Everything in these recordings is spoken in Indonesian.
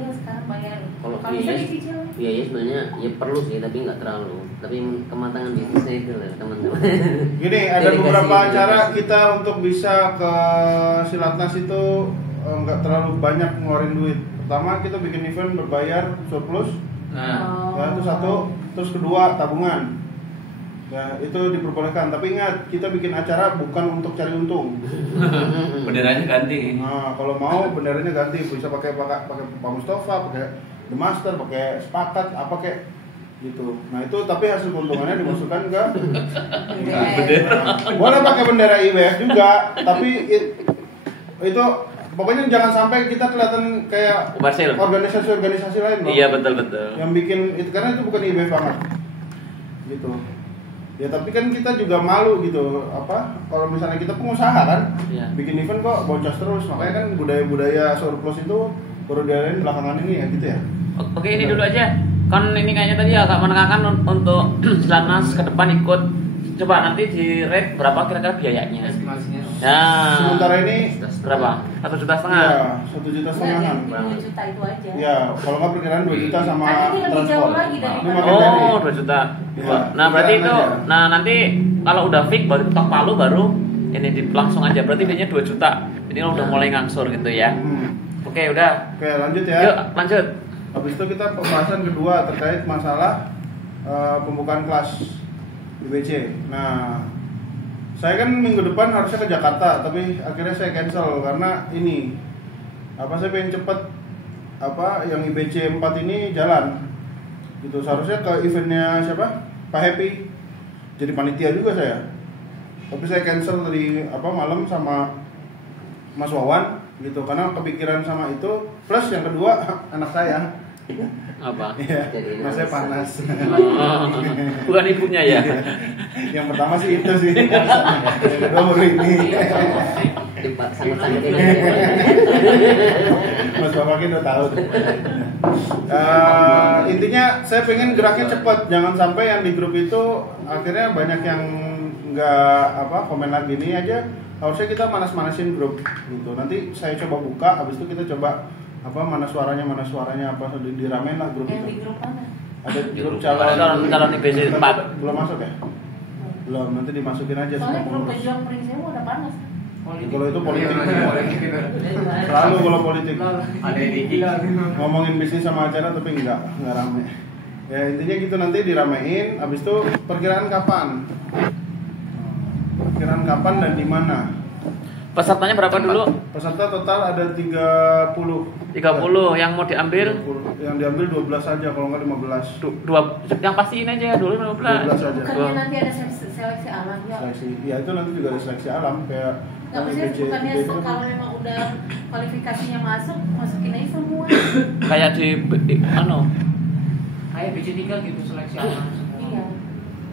ayo sekarang bayar. Kalau Kalau bisa dicicil. iya sebenarnya ya perlu sih tapi nggak terlalu. Tapi kematangan bisnisnya itu lah teman-teman. Gini, ada beberapa cara kita untuk bisa ke Silatnas itu nggak terlalu banyak ngeluarin duit. Pertama kita bikin event berbayar surplus. Ya, itu satu. Terus kedua tabungan. Ya, itu diperbolehkan. Tapi ingat, kita bikin acara bukan untuk cari untung. Benderanya ganti. Nah, kalau mau benderanya ganti, bisa pakai Pak Mustafa, pakai The Master, pakai Sepakat, apa kayak gitu. Nah, itu tapi hasil keuntungannya dimasukkan ke Bendera. boleh pakai bendera IWF juga, tapi itu pokoknya jangan sampai kita kelihatan kayak Komersil. organisasi lain loh. Iya betul. Yang bikin itu karena itu bukan IWF banget. Gitu. Ya tapi kan kita juga malu gitu, apa kalau misalnya kita pengusaha kan, Iya. bikin event kok boncos terus, makanya kan budaya-budaya surplus itu baru diadain belakangan ini ya gitu ya. Oke, ini dulu aja. Kan ini kayaknya tadi agak menekankan untuk Silatnas ke depan ikut. Coba nanti di rate berapa kira-kira biayanya? Estimasinya. Ya. Sementara ini berapa? 1,5 juta? ya 1,5 juta. Enggak, yang 2 juta itu aja. Ya kalau nggak perkiraan 2 juta sama Kan ini lebih jauh transport. lagi dari Ini makin dari. Oh, 2 juta. Ya, Nah, berarti itu perkiraan aja. nah nanti kalau udah fix baru ketok palu baru ini langsung aja. Berarti biayanya 2 juta. Ini udah mulai ngangsur gitu ya. Oke, udah. Oke lanjut ya. Yuk, lanjut. Habis itu kita pembahasan kedua terkait masalah pembukaan kelas IBC. Nah, saya kan minggu depan harusnya ke Jakarta, tapi akhirnya saya cancel karena ini saya pengen cepet yang IBC 4 ini jalan. Gitu seharusnya ke eventnya siapa? Pak Happy. Jadi panitia juga saya. Tapi saya cancel tadi malam sama Mas Wawan gitu karena kepikiran sama itu, plus yang kedua anak saya Apa? ya, Jadi masnya panas. Bukan ibunya ya. Yang pertama sih itu sih, yang kedua baru ini. Sangat-sangat ini. Mas Bapaknya udah tahu. Intinya saya pengen geraknya cepat, jangan sampai yang di grup itu akhirnya banyak yang nggak komen lagi ini aja. Harusnya kita manas-manasin grup gitu. Nanti saya coba buka, habis itu kita coba mana suaranya apa diramein lah grup Yang itu. di grup mana? Ada grup calon IBC 4. belum masuk ya? Belum, nanti dimasukin aja Soalnya semua grup pengurus. pejuang Prinsip udah panas. Kalau itu politik. Politik gitu. Selalu kalau politik. Ada Diki lah. Ngomongin bisnis sama acara tapi enggak rame. Ya intinya gitu nanti diramein, habis itu perkiraan kapan? Perkiraan kapan dan di mana? Pesertanya berapa dulu? Peserta total ada 30. 30 yang mau diambil 30. Yang diambil 12 saja kalau enggak 15. dua yang pastiin aja dulu 15. 12 saja. Bukannya nanti ada seleksi alam ya? Seleksi. Ya itu nanti juga ada seleksi alam kayak Nggak, maksudnya bukannya kalau memang udah kualifikasinya masuk, masukin aja semua. Kayak di Kayak BC3 gitu seleksi alam semua. Iya.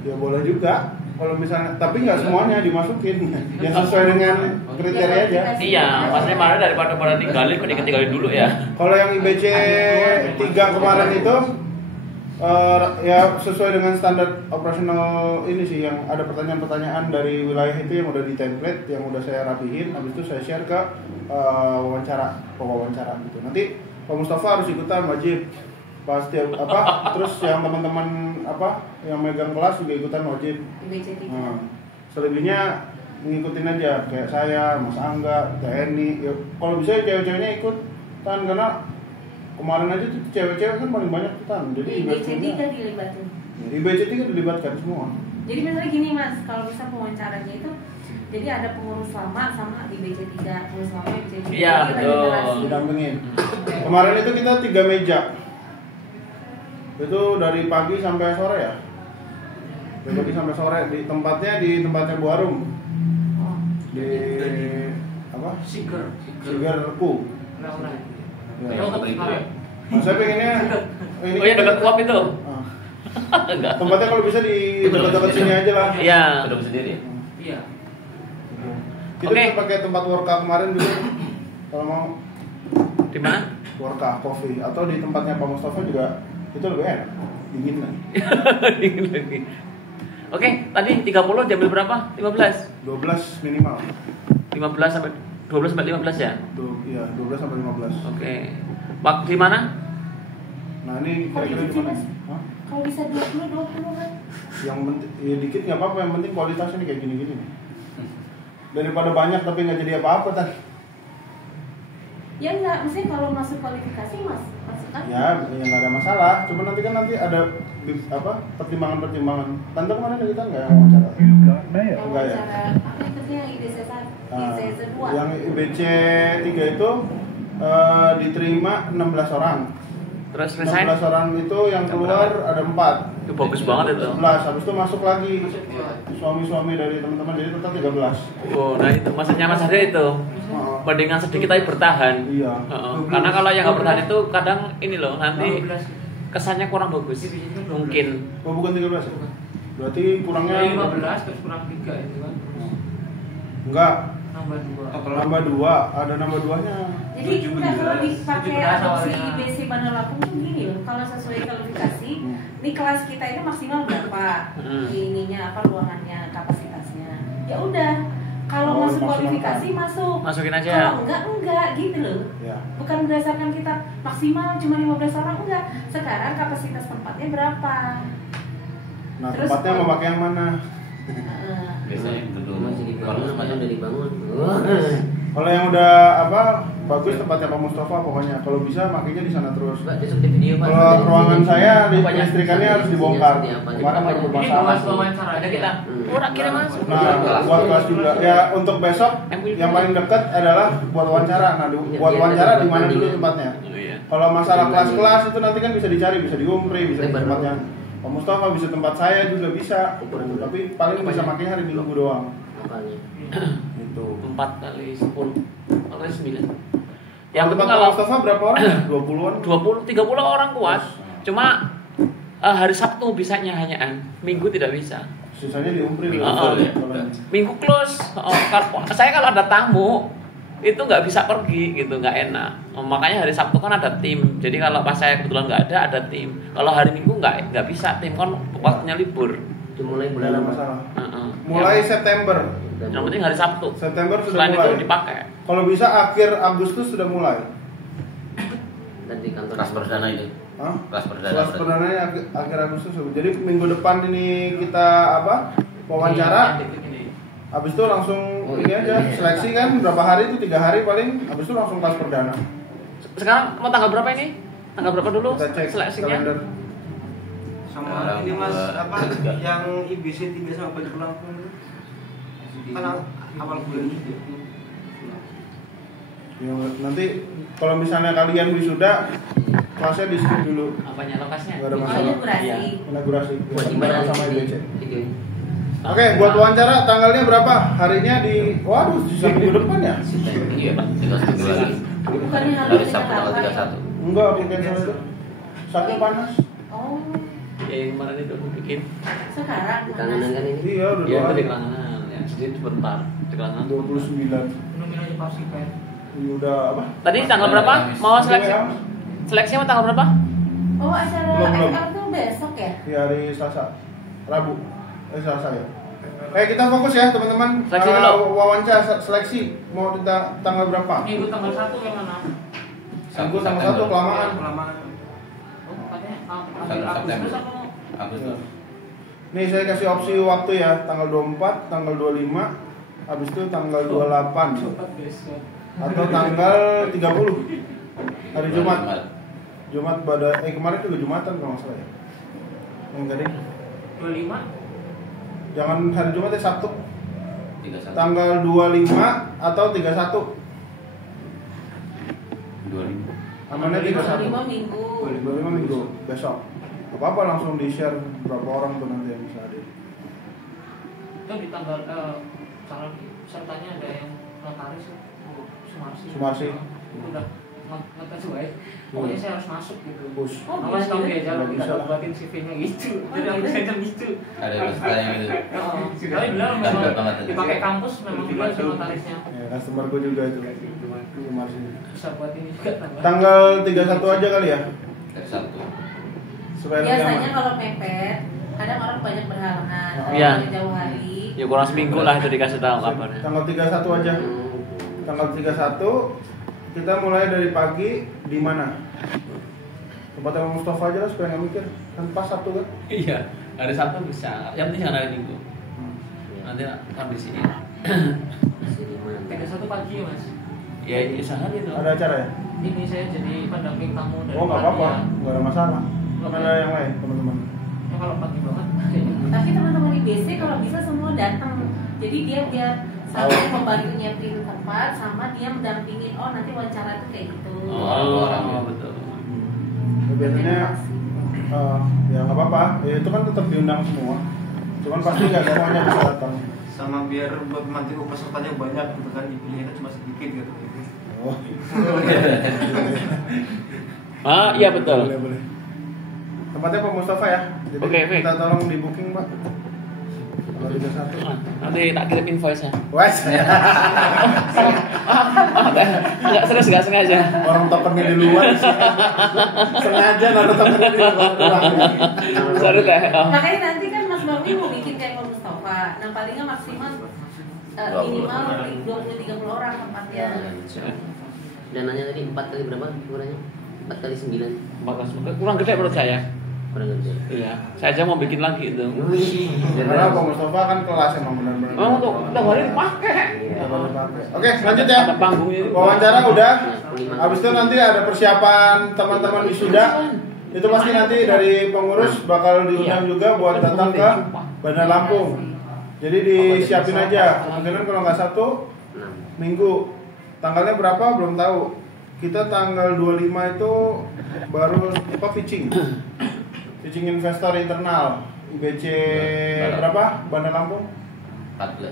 ya boleh juga kalau misalnya, tapi nggak semuanya dimasukin yang sesuai dengan kriteria aja. Iya, maksudnya kemarin daripada pada tinggalin, mending tinggalin dulu ya. Kalau yang IBC 3 kemarin itu ya sesuai dengan standar operasional ini sih, yang ada pertanyaan-pertanyaan dari wilayah itu yang udah di template, yang udah saya rapihin, habis itu saya share ke wawancara gitu. Nanti Pak Mustafa harus ikutan, wajib pasti terus yang teman-teman yang megang kelas juga ikutan, wajib. IBC 3. Nah, selebihnya ngikutin aja kayak saya, Mas Angga, TNI. Ya, kalau bisa cewek-ceweknya ikut kan, karena kemarin aja tuh cewek-cewek kan paling banyak kan. Jadi IBC 3 dilibatin. IBC 3 dilibatkan semua. Jadi misalnya gini Mas, kalau bisa pewawancaranya itu jadi ada pengurus lama sama IBC 3, pengurus lama IBC 3. Iya, Jadi betul. regenerasi. Didampingin. Kemarin itu kita 3 meja. Itu dari pagi sampai sore ya. Dari pagi sampai sore di tempatnya Bu Arum. Oh. Di Siger. Sigerku. Nah, Ya. oh, Semarang. Nah, saya pengennya ini Oh iya, dekat klub itu. Ah. Enggak. Tempatnya kalau bisa di dekat-dekat sini aja lah. Iya. Sudah sendiri. Iya. Kita Oke. bisa pakai tempat worka kemarin dulu. Kalau mau Di mana? worka coffee atau di tempatnya Pak Mustafa juga itu lebih enak. Dingin kan. Dingin lagi. Oke, tadi 30 diambil berapa? 15. 12 minimal. 15 sampai 12 sampai 15 ya? Iya, 12 sampai 15. Oke. Pak di mana? Nah, ini Kalau kira-kira dikit di sih mana? mas, Hah? kalau bisa 20 kan. Yang penting ya dikit nggak apa-apa, yang penting kualitasnya nih kayak gini-gini nih. Daripada banyak tapi nggak jadi apa-apa kan. Ya enggak, maksudnya kalau masuk kualifikasi masuk kan? Ya nggak ada masalah. Cuma nanti ada pertimbangan-pertimbangan. Tante kemana nih kita nggak yang wawancara? Yang Enggak ya? wawancara apa itu yang IBC 1, IBC 2. Yang IBC 3 itu diterima 16 orang. Terus resign? 16 orang itu yang keluar ada 4. Itu bagus banget itu. 11, habis itu masuk lagi suami-suami dari teman-teman, jadi total 13. Oh, nah itu maksudnya Mas Arya itu. Oh, Bandingan sedikit tapi bertahan. iya. Karena kalau yang nggak bertahan itu kadang ini loh nanti kesannya kurang bagus. Mungkin. Oh, bukan 13 ya? Berarti kurangnya 15 terus kurang 3 itu kan. enggak, Nambah 2. nambah 2, ada nambah 2-nya. Jadi kita kalau dipakai 17 adopsi awalnya. IBC Bandar Lampung tuh gini loh, kalau sesuai kualifikasi, ini kelas kita itu maksimal berapa? Ininya apa ruangannya, kapasitasnya. Ya udah, kalau Oh, masuk maksimal kualifikasi kan? masuk. Masukin aja. Kalau enggak gitu loh. Ya. Bukan berdasarkan kita maksimal cuma 15 orang enggak. Sekarang kapasitas tempatnya berapa? Nah, Terus tempatnya kalau- mau pakai yang mana? Heeh. Biasanya itu dulu. Masih dibangun, Kalau semacam semacam udah dibangun. Kalau yang udah bagus tempatnya Pak Mustafa pokoknya. Kalau bisa makanya di sana terus. Pak, besok di video Pak. Kalau ruangan saya Banyak listrikannya harus dibongkar. seperti apa. Kemarin baru Ini bermasalah. kelas wawancara Ada kita. Udah kirim masuk. Nah, buat kelas juga. Ya untuk besok yang paling dekat adalah buat wawancara. Nah, buat wawancara di mana dulu tempatnya? Oh, iya. Kalau masalah kelas-kelas itu nanti kan bisa dicari, bisa di Umpri, bisa di Lebar tempatnya Pak Mustafa, bisa tempat saya juga bisa. Tapi paling bisa makanya hari Minggu doang. Makanya. Gitu. 4 kali 10 kali 9. Yang penting Tempat Pak kalau Mustafa berapa orang? 20-an. 30 orang kuat. Cuma hari Sabtu bisanya hanyaan, Minggu tidak bisa. Sisanya di Umpri. Iya. Minggu close. Saya kalau ada tamu itu nggak bisa pergi gitu, nggak enak. Makanya hari Sabtu kan ada tim. Jadi kalau pas saya kebetulan nggak ada tim. Kalau hari Minggu nggak bisa, tim kan waktunya libur. Dimulai Tidak bulan ada apa? masalah. Heeh. Mulai September. Yang penting hari Sabtu. September sudah Selain mulai. itu dipakai. Kalau bisa akhir Agustus sudah mulai. Dan di kantor. kelas perdana itu. Hah? Kelas perdana. Kelas berarti. perdananya akhir Agustus. Jadi minggu depan ini kita wawancara. Habis itu langsung ini aja seleksi kan berapa hari itu 3 hari paling. Habis itu langsung kelas perdana. Sekarang mau tanggal berapa ini? Tanggal berapa dulu Kita cek seleksinya? kalender. Sama ini mas Sekarang, apa yang IBC 3 sama Bandar Lampung itu kan awal bulan juga. Ya, nanti kalau misalnya kalian wisuda kelasnya di skip dulu. Apanya lokasinya? Nggak ada Oh, masalah. inaugurasi. Inaugurasi Kewajiban sama IBC. videonya. Oke, buat wawancara tanggalnya berapa? Harinya di waduh bisa minggu depan ya? Iya Pak, tinggal seminggu lagi. Bukannya Hari harus Sabtu tanggal 31. Enggak, mungkin itu. Sakit panas. Oh, Yang kemarin itu aku bikin. sekarang Kangenan kan ini. Iya, udah Iya, 2 itu hari. di Kelangan. Yang sedikit sebentar. Di Kelangan. 29. Nominalnya pasti kan. Ini udah apa? Tadi tanggal berapa? Mau seleksi? Ya, Seleksi mau tanggal berapa? Oh, acara Belum. SR tuh besok ya? di hari Selasa. Rabu. Selasa ya. Kita fokus ya teman-teman. Seleksi dulu. Wawancara seleksi mau kita tanggal berapa? Minggu tanggal 1 yang mana? Minggu tanggal 1 kelamaan. Kelamaan. Oh, katanya Satu September. Agustus apa? Agustus. Nih saya kasih opsi waktu ya, tanggal 24, tanggal 25, habis itu tanggal 28 Cepat besok. atau tanggal 30 hari Jumat. Jumat pada kemarin juga Jumatan kalau nggak salah ya. Enggak deh. 25. Jangan hari Jumat ya, Sabtu. 31. Tanggal 25 atau 31. 25. Amannya 31. 5 minggu. 25 minggu besok. Apa-apa langsung di-share berapa orang tuh nanti yang bisa hadir. Itu di tanggal calon pesertanya ada yang notaris Sumarsi. Sumarsi. Itu udah ngetes baik. Pokoknya saya harus masuk gitu. Bus. Oh, Awas tahu ya jalan Nggak kita bisa lah. buatin CV-nya gitu. Oh, Jadi aku gitu. saya gitu. Ada pesertanya gitu. Tapi benar Standar memang banget. dipakai kampus memang benar sih notarisnya. Ya, customer gue juga itu. Sumarsi. Bisa buat ini juga tambah. Tanggal 31 aja kali ya. Dari Sabtu. Supaya lebih Biasanya aman. kalau mepet, kadang orang banyak berhalangan. Iya. Kalau jauh hari. Ya kurang seminggu lah itu dikasih tahu kabarnya. Tanggal 31 aja. tanggal 31 kita mulai dari pagi di mana? Tempatnya Bang Mustafa aja lah supaya nggak mikir. Kan pas Sabtu kan? Iya, hari Sabtu bisa. Yang penting jangan hari Minggu. Nanti kondisinya. Ada satu pagi ya mas. Ya ini sehari itu. Ada acara ya? Ini saya jadi pendamping tamu dari Oh nggak apa-apa, panitia. nggak ada masalah. Kan ada yang lain teman-teman. Ya kalau pagi banget. Tapi teman-teman di BC kalau bisa semua datang. Jadi dia sambil membantu nyiapin tempat sama dia mendampingin. Oh nanti wawancara tuh kayak gitu. Oh, betul. Ya, biasanya ya nggak apa-apa. Ya itu kan tetap diundang semua. Cuman pasti nggak semuanya bisa datang. Sama biar buat nanti pesertanya banyak gitu kan, dipilihnya cuma sedikit gitu. Oh. Iya betul. Boleh. Tempatnya Pak Mustafa ya. Jadi Oke. kita tolong di booking Pak. Tanggal 31. Nanti tak kirim invoice-nya. Wes. Enggak serius, enggak sengaja. Orang tokennya di luar sih. Sengaja naruh tokennya di luar. Sorry teh. Makanya nanti kan Mas Bami mau bikin kayak Pak Mustafa. Nah palingnya maksimal minimal 20-30 orang tempatnya. Dananya tadi 4 kali berapa ukurannya? 4 kali 9. Kurang gede menurut saya. Kurang gede. Iya, saya aja mau bikin lagi itu. Karena Pak Mustafa kan kelas emang benar-benar. Oh, untuk tiap hari dipakai. Oke, lanjut ya. Ada panggungnya. Wawancara udah. Habis itu nanti ada persiapan teman-teman wisuda. Itu pasti nanti dari pengurus bakal diundang juga buat datang ke Bandar Lampung. Jadi disiapin aja. Kemungkinan kalau nggak Sabtu, Minggu. Tanggalnya berapa belum tahu. Kita tanggal 25 itu baru pitching. Pitching investor internal. IBC berapa? Bandar Lampung? 14.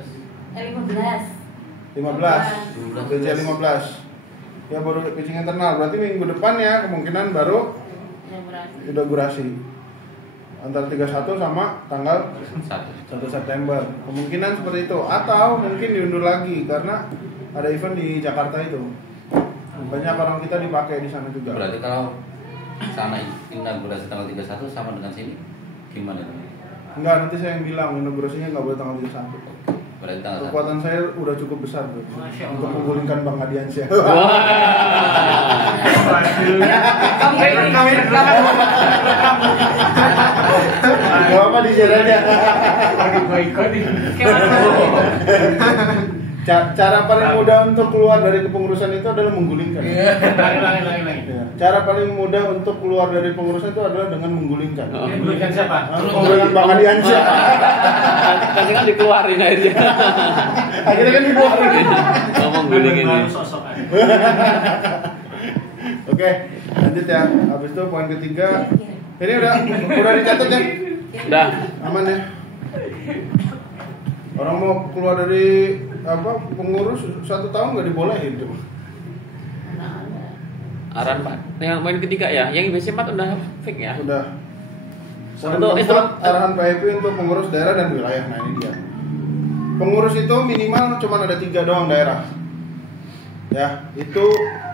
15. 15. IBC 15. Ya baru pitching internal. Berarti minggu depan ya kemungkinan baru inaugurasi. Antara 31 sama tanggal 1 September. Kemungkinan seperti itu. Atau mungkin diundur lagi karena ada event di Jakarta itu. Banyak orang kita dipakai di sana juga. Berarti kalau sana inaugurasi tanggal 31 sama dengan sini gimana? Enggak, nanti saya yang bilang inaugurasinya nggak boleh tanggal 31. Berarti tanggal 1. Kekuatan saya udah cukup besar bro, Masya untuk Allah. menggulingkan Bang Adiansyah. Gak apa di jalan aja. Cara paling mudah untuk keluar dari kepengurusan itu adalah menggulingkan. Ya. Cara paling mudah untuk keluar dari pengurusan itu adalah dengan menggulingkan. Menggulingkan siapa? Menggulingkan Bang Adiansyah. Nanti kan dikeluarin akhirnya. Akhirnya kan dikeluarin. Ngomong gulingin ini. Oke, lanjut ya. Habis itu poin ketiga. Ini udah dicatat ya? Udah. Aman ya? Orang mau keluar dari pengurus 1 tahun nggak dibolehin tuh. Arahan Pak. Yang poin ketiga ya, yang IBC 4 udah fix ya. Udah. Poin Untuk itu keempat, arahan Pak Epi untuk pengurus daerah dan wilayah. Nah ini dia. Pengurus itu minimal cuma ada 3 doang daerah. Ya, itu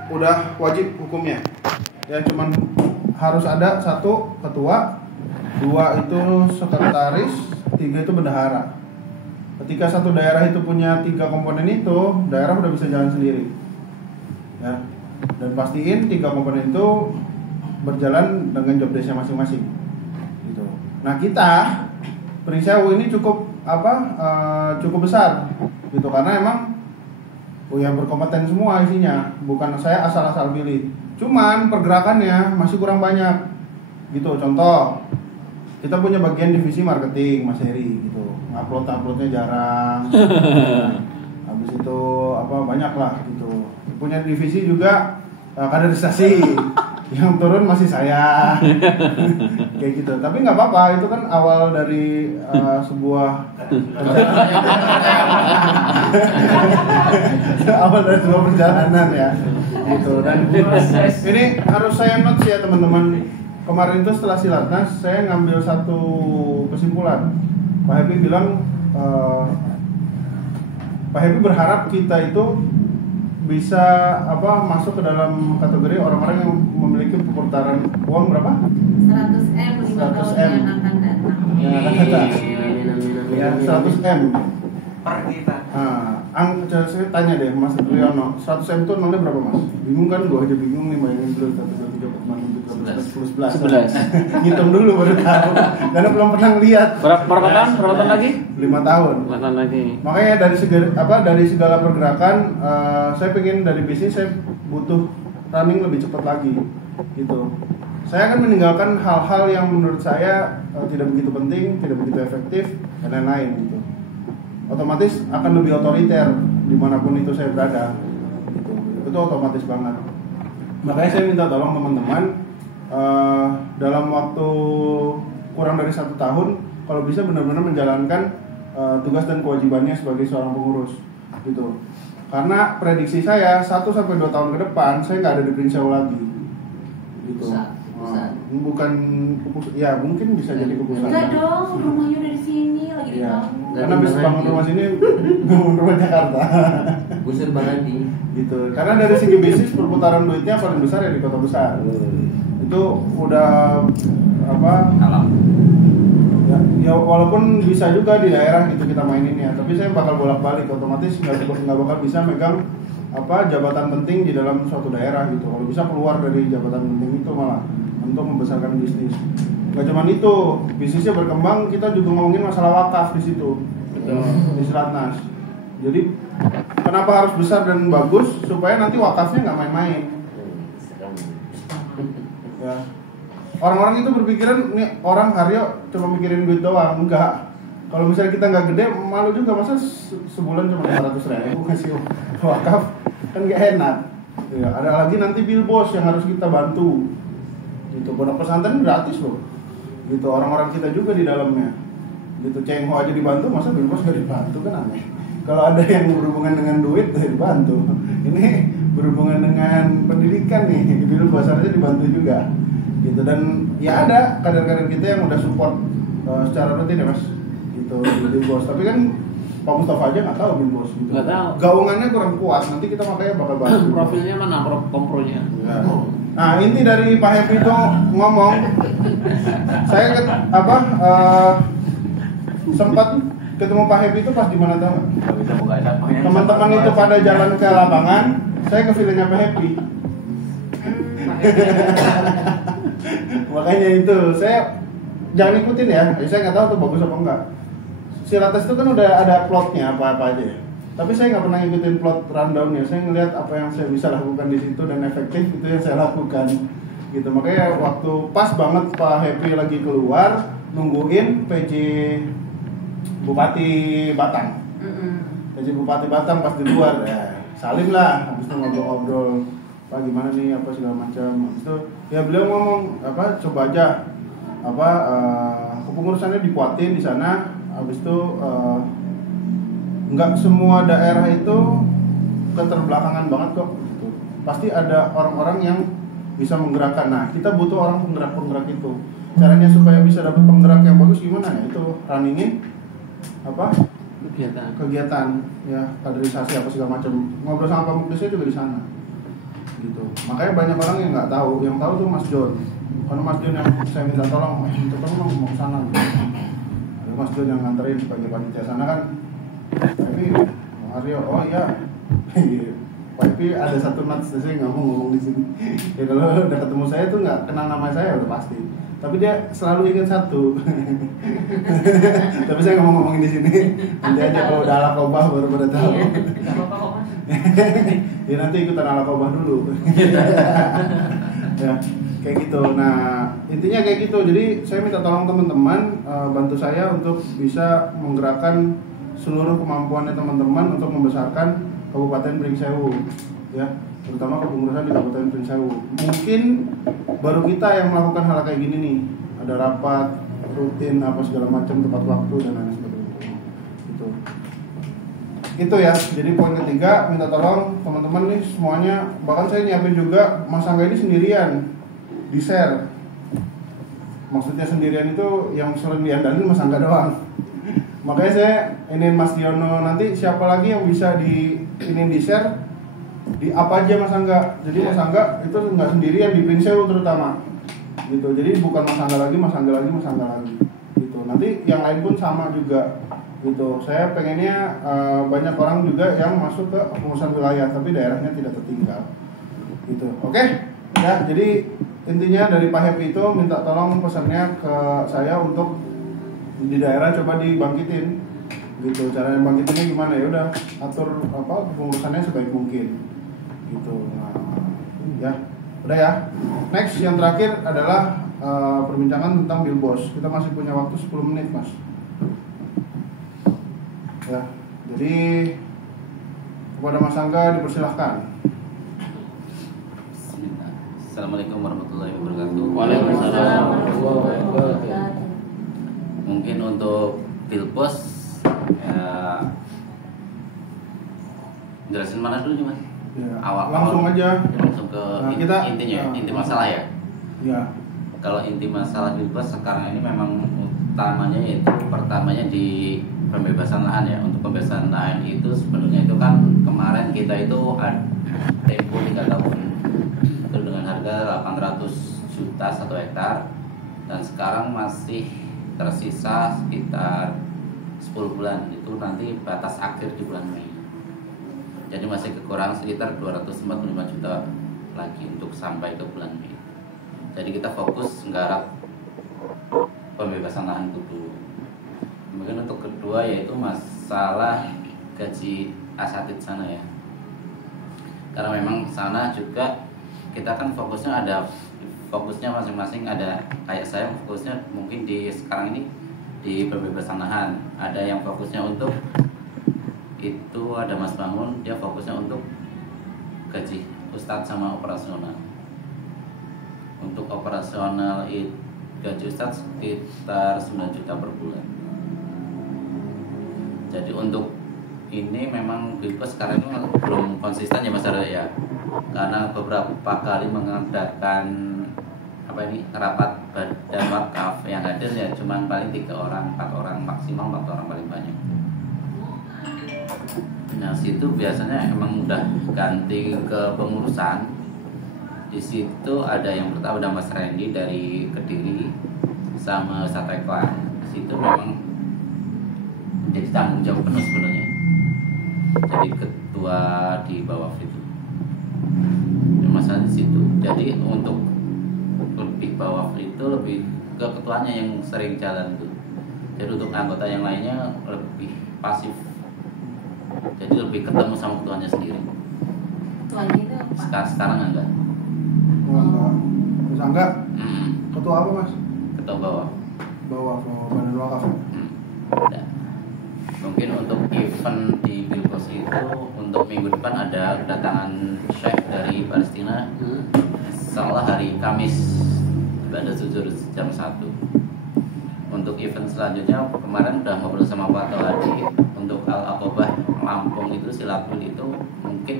udah wajib hukumnya. Ya, cuman harus ada 1 ketua, 2 itu sekretaris, 3 itu bendahara. Ketika satu daerah itu punya 3 komponen itu, daerah udah bisa jalan sendiri. Ya. Dan pastiin 3 komponen itu berjalan dengan job desk-nya masing-masing. Gitu. Nah, kita Pringsewu ini cukup cukup besar. Gitu karena emang yang berkompeten semua isinya, bukan saya asal-asal pilih. Cuman pergerakannya masih kurang banyak. Gitu. Contoh, kita punya bagian divisi marketing, Mas Heri gitu. Uploadnya jarang. Habis itu banyak lah gitu. Punya divisi juga kaderisasi. Yang turun masih saya. Kayak gitu. Tapi nggak apa-apa, itu kan awal dari sebuah awal dari sebuah perjalanan ya. Gitu. Dan ini harus saya note ya teman-teman. Kemarin itu setelah Silatnas saya ngambil satu kesimpulan. Pak Happy bilang Pak Happy berharap kita itu bisa masuk ke dalam kategori orang-orang yang memiliki perputaran uang berapa? 100M 5 tahun 100M. yang akan datang. Yang akan datang. Ya, 100M. per kita. Saya tanya deh Mas Riono, 100M itu nolnya berapa Mas? Bingung kan, gua aja bingung nih bayangin dulu 11. Ngitung dulu baru tahu, karena belum pernah ngeliat. Berapa tahun lagi? 5 tahun. 5 tahun lagi. Makanya dari segala pergerakan, saya pengen dari bisnis saya butuh running lebih cepat lagi, gitu. Saya akan meninggalkan hal-hal yang menurut saya tidak begitu penting, tidak begitu efektif, dan lain-lain, gitu. Otomatis akan lebih otoriter dimanapun itu saya berada, gitu. Itu otomatis banget. Makanya saya minta tolong teman-teman dalam waktu kurang dari 1 tahun, kalau bisa benar-benar menjalankan tugas dan kewajibannya sebagai seorang pengurus, gitu. Karena prediksi saya 1-2 tahun ke depan saya nggak ada di Prinseu lagi, gitu. Bukan ya mungkin bisa jadi keputusan. Enggak dong, rumahnya udah di sini lagi ya. dibangun. Karena habis bangun rumah sini bangun rumah Jakarta. Busur banget di Gitu. Karena dari segi bisnis perputaran duitnya paling besar ya di kota besar. Itu udah apa? Alam. Ya walaupun bisa juga di daerah gitu kita mainin ya, tapi saya bakal bolak-balik, otomatis nggak bakal bisa megang jabatan penting di dalam suatu daerah gitu. Kalau bisa keluar dari jabatan penting itu malah untuk membesarkan bisnis. Gak cuma itu, bisnisnya berkembang, kita juga ngomongin masalah wakaf di situ, gitu, di Selatnas. Jadi kenapa harus besar dan bagus supaya nanti wakafnya nggak main-main. Ya. Orang-orang itu berpikiran nih orang Haryo cuma mikirin duit doang, enggak. Kalau misalnya kita nggak gede, malu juga masa sebulan cuma 500.000 ngasih wakaf, kan nggak enak. Ya, ada lagi nanti bilbos yang harus kita bantu. Gitu, pondok pesantren gratis loh. Gitu, orang-orang kita juga di dalamnya. Gitu, Cengho aja dibantu, masa bilbos nggak dibantu, kan aneh. Kalau ada yang berhubungan dengan duit, dibantu. Ini berhubungan dengan pendidikan nih, bilbos harusnya dibantu juga. Gitu, dan ya ada kader-kader kita yang udah support secara rutin ya Mas. Gitu, di bilbos. Tapi kan Pak Mustafa aja nggak tahu bilbos gitu. Nggak tahu. Gaungannya kurang kuat. Nanti kita makanya bakal bahas. Profilnya mana kompronya? Ya. Nah, inti dari Pak Happy itu ngomong, saya sempat ketemu Pak Happy itu pas di mana tahu? Teman-teman itu pada jalan ke lapangan, saya ke villanya Pak Happy. Makanya itu saya jangan ikutin ya. Saya nggak tahu tuh bagus apa enggak. Silates itu kan udah ada plotnya apa-apa aja ya. Tapi saya nggak pernah ngikutin plot rundownnya. Saya ngelihat apa yang saya bisa lakukan di situ dan efektif itu yang saya lakukan. Gitu. Makanya waktu pas banget Pak Happy lagi keluar nungguin PJ Bupati Batang. PJ Bupati Batang pas di luar ya salim lah. Habis itu ngobrol-ngobrol, Pak gimana nih apa segala macam. Habis itu ya beliau ngomong coba aja kepengurusannya dikuatin di sana. Habis itu nggak semua daerah itu keterbelakangan banget kok gitu. Pasti ada orang-orang yang bisa menggerakkan. Nah, kita butuh orang penggerak-penggerak itu. Caranya supaya bisa dapat penggerak yang bagus gimana ya? Itu runningin kegiatan ya, kaderisasi apa segala macam. Ngobrol sama Pak Mukdesnya juga di sana. Gitu. Makanya banyak orang yang nggak tahu. Yang tahu tuh Mas John. Karena Mas John yang saya minta tolong, itu kan mau ke sana gitu. Ada Mas John yang nganterin sebagai panitia sana kan. Tapi Aryo, oh iya, tapi ada satu nats saya nggak mau ngomong di sini. Ya kalau udah ketemu saya tuh nggak kenal nama saya udah pasti. Tapi dia selalu ingat satu. Tapi saya nggak mau ngomongin di sini. Nanti aja kalau udah ala kobah baru pada tahu. Nggak apa-apa kok Mas. Ya nanti ikutan ala kobah dulu. Ya kayak gitu. Nah intinya kayak gitu. Jadi saya minta tolong teman-teman bantu saya untuk bisa menggerakkan seluruh kemampuannya teman-teman untuk membesarkan Kabupaten Pringsewu, ya, terutama kepengurusan di Kabupaten Pringsewu. Mungkin baru kita yang melakukan hal kayak gini nih, ada rapat rutin apa segala macam tepat waktu dan lain sebagainya. Itu ya. Jadi poin ketiga, minta tolong teman-teman nih semuanya. Bahkan saya nyiapin juga Mas Angga ini sendirian di share. Maksudnya sendirian itu yang sering diandalin Mas Angga doang. Makanya saya ini Mas Diono, nanti siapa lagi yang bisa di share di apa aja Mas Angga. Jadi Mas Angga itu nggak sendirian di Pringsewu terutama gitu. Jadi bukan Mas Angga lagi gitu. Nanti yang lain pun sama juga gitu. Saya pengennya banyak orang juga yang masuk ke pengurusan wilayah, tapi daerahnya tidak tertinggal, gitu. Oke, ya. Jadi intinya dari Pak Happy itu minta tolong pesannya ke saya untuk di daerah coba dibangkitin, gitu. Cara bangkitinnya gimana, ya udah atur pengurusannya sebaik mungkin, gitu. Nah, ya, udah ya. Next yang terakhir adalah perbincangan tentang Bilbos. Kita masih punya waktu 10 menit, Mas. Ya, jadi kepada Mas Angga dipersilahkan. Bismillah. Assalamualaikum warahmatullahi wabarakatuh. Waalaikumsalam. Mungkin untuk Bilbos ya, jelasin mana dulu nih Mas? Ya, Awal langsung aja. Langsung ke intinya, inti masalah ya. Ya. Kalau inti masalah Bilbos sekarang ini memang utamanya yaitu pertamanya di pembebasan lahan ya. Untuk pembebasan lahan itu sebenarnya itu kan kemarin kita itu tempo 3 tahun itu dengan harga 800 juta 1 hektar, dan sekarang masih tersisa sekitar 10 bulan, itu nanti batas akhir di bulan Mei. Jadi masih kekurangan sekitar 245 juta lagi untuk sampai ke bulan Mei. Jadi kita fokus nggarap pembebasan lahan itu dulu. Kemudian untuk kedua yaitu masalah gaji asatid sana ya. Karena memang sana juga kita kan fokusnya masing-masing ada, kayak saya fokusnya mungkin di sekarang ini di pembebasan lahan. Ada yang fokusnya untuk itu, ada Mas Bangun, dia fokusnya untuk gaji ustadz sama operasional. Untuk operasional gaji ustadz sekitar 9 juta per bulan. Jadi untuk ini memang Bilbos sekarang ini belum konsisten ya Mas Arya ya. Karena beberapa kali mengadakan rapat badan wakaf, yang hadir ya cuma paling 3 orang, 4 orang maksimal, 4 orang paling banyak. Nah situ biasanya emang udah ganti ke pengurusan. Di situ ada yang pertama ada Mas Randy dari Kediri sama Satu Ekwan. Di situ memang menjadi tanggung jawab penuh sebenarnya. Jadi ketua di bawah itu. Masalah di situ. Jadi untuk lebih bawah itu lebih ke ketuanya yang sering jalan tuh. Jadi untuk anggota yang lainnya lebih pasif. Jadi lebih ketemu sama ketuanya sendiri. Ketuanya itu apa? Sekarang enggak. Mas Angga, ketua apa Mas? Ketua bawah. Bawah badan wakaf. Nah, mungkin untuk event di Bilbos itu untuk minggu depan ada kedatangan chef dari Palestina. Insyaallah hari Kamis ibadah zuhur jam 1. Untuk event selanjutnya kemarin udah ngobrol sama Pak Tawadi untuk Al-Aqobah Lampung itu Silatul itu mungkin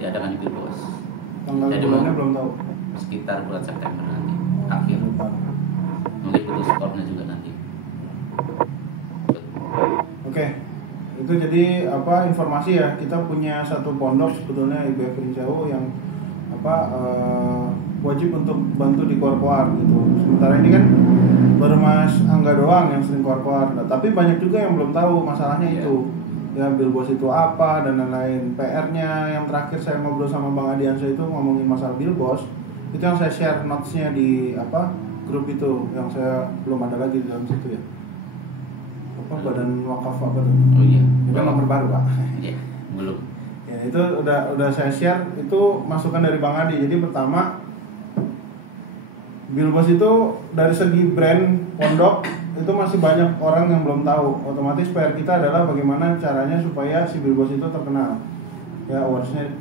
diadakan di Bilbos. Tanggal Jadi bulannya belum tahu. Sekitar bulan September nanti akhir. Mungkin putus skornya juga nanti. Oke. Itu jadi informasi ya, kita punya satu pondok sebetulnya IBF Rincau yang wajib untuk bantu di koar-koar gitu. Sementara ini kan baru Mas Angga doang yang sering koar-koar. Nah, tapi banyak juga yang belum tahu masalahnya itu. Ya Bilbos itu apa dan lain-lain. PR-nya yang terakhir saya ngobrol sama Bang Adiansyah itu ngomongin masalah Bilbos. Itu yang saya share notes-nya di grup itu, yang saya belum ada lagi di dalam situ ya. Badan wakaf apa tuh? Oh iya. Itu nomor baru Pak. Iya, belum. Ya itu udah saya share, itu masukan dari Bang Adi. Jadi pertama Bilbos itu dari segi brand pondok itu masih banyak orang yang belum tahu. Otomatis PR kita adalah bagaimana caranya supaya si Bilbos itu terkenal. Ya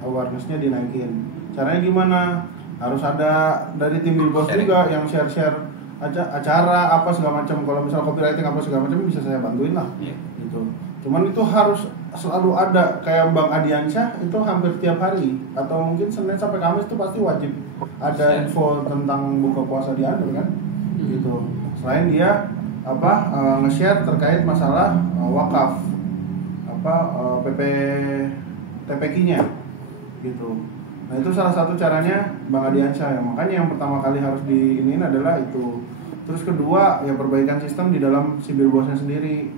awareness-nya dinaikin. Caranya gimana? Harus ada dari tim Bilbos juga yang share-share acara apa segala macam. Kalau misal copywriting apa segala macam bisa saya bantuin lah. Gitu. Cuman itu harus selalu ada, kayak Bang Adiansyah itu hampir tiap hari atau mungkin Senin sampai Kamis itu pasti wajib ada info tentang buka puasa di Anda kan. Gitu. Selain dia nge-share terkait masalah wakaf TPQ-nya gitu. Nah itu salah satu caranya Bang Adiansyah ya. Makanya yang pertama kali harus diinin adalah itu. Terus kedua ya perbaikan sistem di dalam si Bilbosnya sendiri.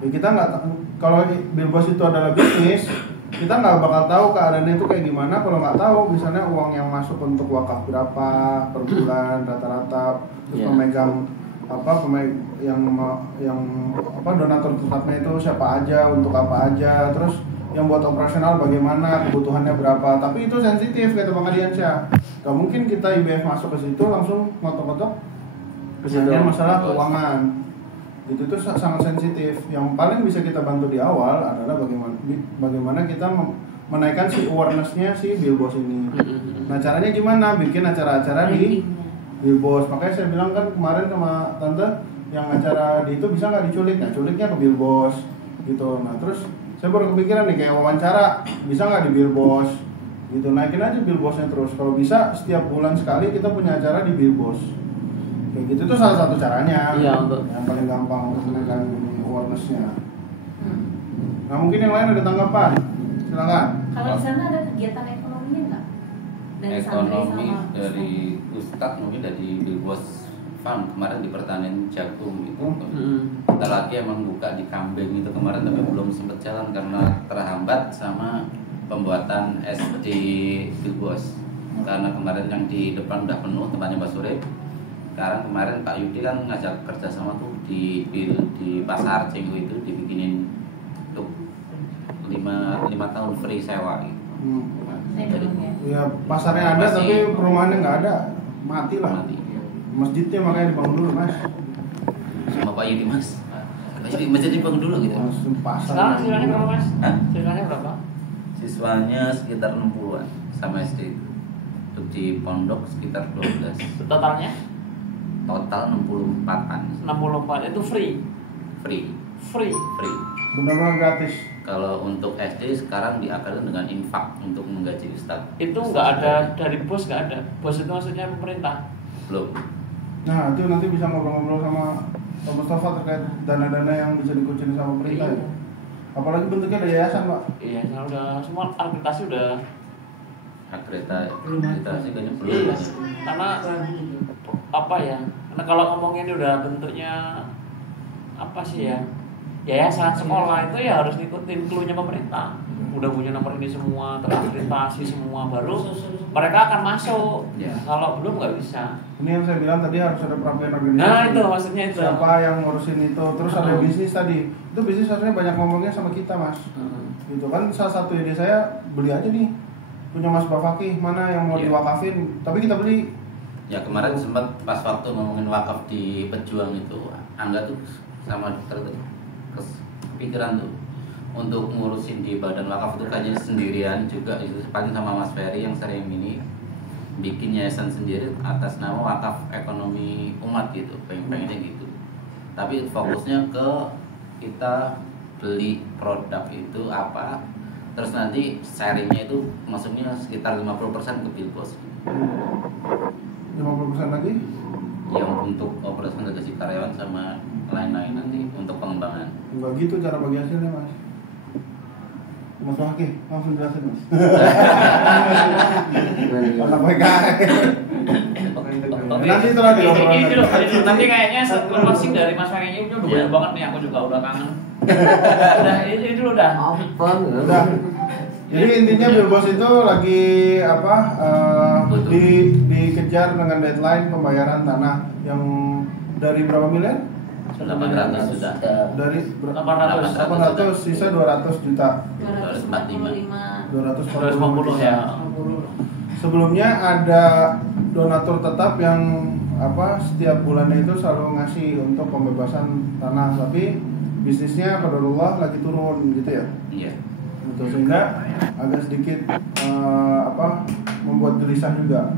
Ya kita nggak, kalau Bilbos itu adalah bisnis, kita nggak bakal tahu keadaannya itu kayak gimana kalau nggak tahu misalnya uang yang masuk untuk wakaf berapa per bulan rata-rata, terus pemegang donatur tetapnya itu siapa aja, untuk apa aja, terus yang buat operasional bagaimana, kebutuhannya berapa. Tapi itu sensitif kata Bang Adiansyah. Gak mungkin kita IBF masuk ke situ langsung ngotok-ngotok kejadian masalah keuangan. Itu tuh sangat sensitif. Yang paling bisa kita bantu di awal adalah bagaimana kita menaikkan si awareness-nya si Bilbos ini. Nah, caranya gimana? Bikin acara-acara di Bilbos. Makanya saya bilang kan kemarin sama tante yang acara di itu bisa nggak diculik? Nah, culiknya ke Bilbos gitu. Nah, terus saya baru kepikiran nih kayak wawancara, bisa nggak di Bilbos gitu, naikin aja Bilbosnya terus. Kalau bisa setiap bulan sekali kita punya acara di Bilbos kayak gitu. Itu salah satu caranya yang paling gampang untuk menaikkan awareness-nya. Nah, mungkin yang lain ada tanggapan, silakan. Kalau di sana ada kegiatan ekonominya nggak? Dari Ekonomi sama dari Ustadz mungkin dari Bilbos Farm kemarin di pertanian jagung itu. Kita lagi emang buka di Kambing itu kemarin, tapi belum sempat jalan karena terhambat sama pembuatan SD Bilbos. Karena kemarin yang di depan udah penuh tempatnya Mbak Surip. Sekarang kemarin Pak Yudi kan ngajak kerjasama tuh di pasar Cenggu itu dibikinin untuk 5 tahun free sewa gitu. Jadi, ya pasarnya ada tapi perumahannya nggak ada, mati lah. Masjidnya makanya dibangun dulu, Mas. Sama Pak Yudi, Mas. Masjid dibangun dulu gitu. Sekarang siswanya berapa, Mas? Siswanya berapa? Siswanya sekitar 60-an sama SD itu. Untuk di pondok sekitar 12. Totalnya? Total 64-an. 64 itu free. Free. Benar-benar gratis. Kalau untuk SD sekarang diakalkan dengan infak untuk menggaji ustadz. Itu nggak ada dari bos, nggak ada. Bos itu maksudnya pemerintah. Belum. Nah, itu nanti bisa ngobrol-ngobrol sama Pak Mustafa terkait dana-dana yang bisa dikucilin sama pemerintah ya. Apalagi bentuknya ada yayasan, Pak. Iya, udah semua akreditasi udah. Akreditasi kayaknya belum. Iya, karena apa ya? Karena kalau ngomongin udah bentuknya apa sih ya? Yayasan sekolah itu ya harus ngikutin clue-nya pemerintah. Udah punya nomor ini semua, terakreditasi semua, baru mereka akan masuk. Ya. Kalau belum nggak bisa. Ini yang saya bilang tadi harus ada perapian organisasi. Nah, itu maksudnya itu. Siapa yang ngurusin itu, terus ada bisnis tadi. Itu bisnis harusnya banyak ngomongnya sama kita, Mas. Gitu kan salah satu ide saya, beli aja nih. Punya Mas Bafaki, mana yang mau diwakafin, tapi kita beli. Ya kemarin sempat pas waktu ngomongin wakaf di Pejuang itu, Angga tuh sama dokter tuh kepikiran tuh untuk ngurusin di badan wakaf itu kayaknya sendirian juga, itu paling sama Mas Ferry yang sering ini bikin yayasan sendiri atas nama wakaf ekonomi umat gitu, pengennya gitu. Tapi fokusnya ke kita beli produk itu apa, terus nanti sharingnya itu masuknya sekitar 50% ke Bilbos. 50% lagi? Yang untuk operasi gaji karyawan sama lain-lain nanti untuk pengembangan. Enggak gitu cara bagi hasilnya, Mas. Mas Bafaki, langsung jelasin, Mas. Anak PKS. Nanti itu lagi Nanti kayaknya closing dari Mas Fang ini udah banyak banget nih, aku juga udah kangen. Udah ini dulu dah. Udah. Jadi intinya Bilbos itu lagi dikejar dengan deadline pembayaran tanah yang dari berapa miliar? 800 sudah. Dari 800 sisa 200 juta. 250 ya. Sebelumnya ada donatur tetap yang setiap bulannya itu selalu ngasih untuk pembebasan tanah, tapi bisnisnya qadarullah lagi turun gitu ya. Iya. Gitu, sehingga agak sedikit membuat gelisah juga.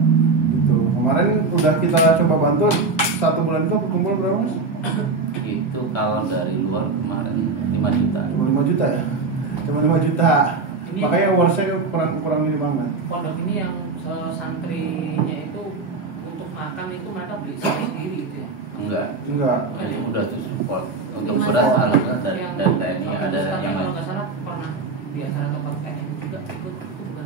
Gitu. Kemarin udah kita coba bantu 1 bulan itu kumpul berapa, Mas? Itu kalau dari luar kemarin 5 juta. Cuma 5 juta ya? Cuma 5 juta. Ini makanya awareness-nya kurang ini banget. Pondok ini yang santrinya itu untuk makan itu mereka beli sendiri gitu ya? Enggak. Jadi udah tuh support. Untuk beras alhamdulillah dan TNI ada yang kalau nggak salah pernah di acara tempat TNI juga ikut.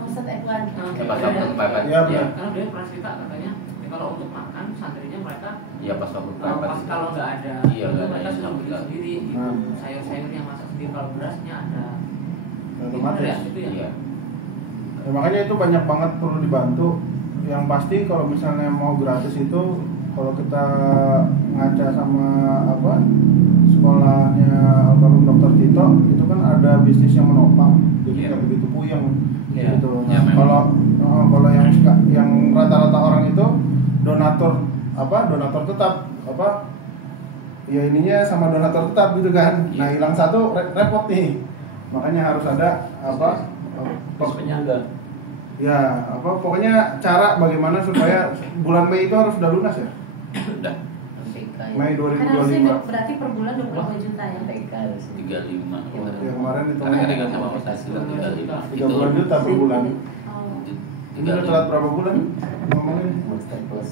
Ustadz Edwan. Pas waktu kepepet. Iya, Iya. Karena dia pernah cerita katanya kalau untuk makan santrinya mereka Iya pas waktu pas berangkat. kalau nggak ada Iya, itu nggak ada mereka yang sudah beli sambal. sendiri gitu. Nah. Sayur-sayur yang masak sendiri, kalau berasnya ada. Otomatis. Bener ya, itu ya. Iya. Ya, makanya itu banyak banget perlu dibantu. Yang pasti kalau misalnya mau gratis itu, kalau kita ngaca sama apa sekolahnya almarhum Dr. Tito, itu kan ada bisnis yang menopang, jadi Iya. nggak begitu puyeng Iya. gitu. Ya, memang. Kalau yang rata-rata orang itu donatur tetap apa ya ininya sama donatur tetap gitu kan. Nah hilang satu repot nih, makanya harus ada apa penyangga. ya apa pokoknya cara bagaimana supaya bulan Mei itu harus udah lunas ya. Udah PK ya. Mei Kan harusnya 2025. berarti per bulan 25 juta ya. PK harus. 35 kemarin. Ya, kemarin itu Karena kan dengan sama Mas Hasil 35. 30 juta per bulan. Oh. Ini udah telat berapa bulan ngomongin? Monster Plus.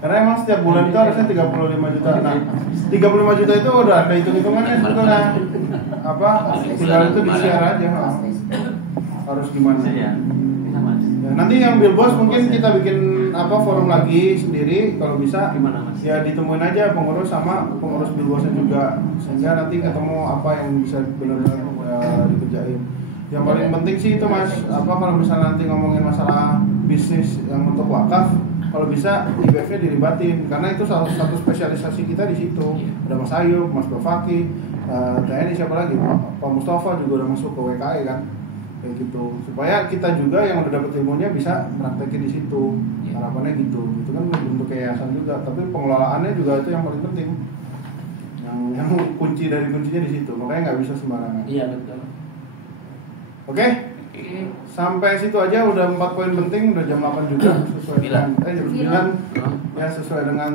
Karena emang setiap bulan itu harusnya 35 juta. Nah, 35 juta itu udah ada hitung-hitungannya sebetulnya. Apa? Tinggal itu di-share aja. Harus gimana? Iya. Bisa Mas. Ya, nanti yang Bilbos mungkin kita bikin apa forum lagi sendiri kalau bisa. Gimana Mas? Ya ditemuin aja pengurus sama pengurus Bilbosnya juga sehingga nanti ketemu apa yang bisa benar-benar dikerjain. Yang paling penting sih itu Mas, apa kalau misalnya nanti ngomongin masalah bisnis yang untuk wakaf, kalau bisa IBF-nya dilibatin karena itu salah satu spesialisasi kita di situ. Ada Mas Ayub, Mas Bafaki, TNI siapa lagi? Pak Mustafa juga udah masuk ke WKI kan. Kayak gitu. Supaya kita juga yang udah dapet ilmunya bisa praktekin di situ. Harapannya gitu. Itu kan bentuk yayasan juga, tapi pengelolaannya juga itu yang paling penting. Yang kunci dari kuncinya di situ. Makanya nggak bisa sembarangan. Iya betul. Oke? Sampai situ aja udah 4 poin penting, udah jam 8 juga sesuai dengan jam 9 ya sesuai dengan